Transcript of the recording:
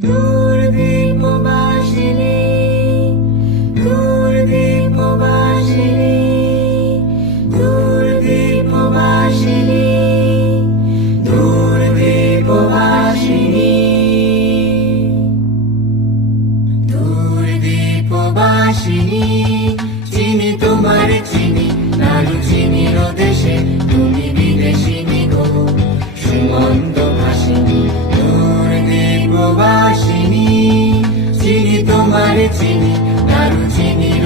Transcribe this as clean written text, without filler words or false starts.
দূরদীপবাসিনী দূরদীপবাসিনী দূরদীপবাসিনী দূরদীপবাসিনী দূরদীপবাসিনী চিনি তোমার চিনি নারু চিনির দেশে তুমি বিদেশিনী গো সুমন্ত ভাসিনী দূরদীপবাসিনী চিনি তোমার চিনি নারু চিনির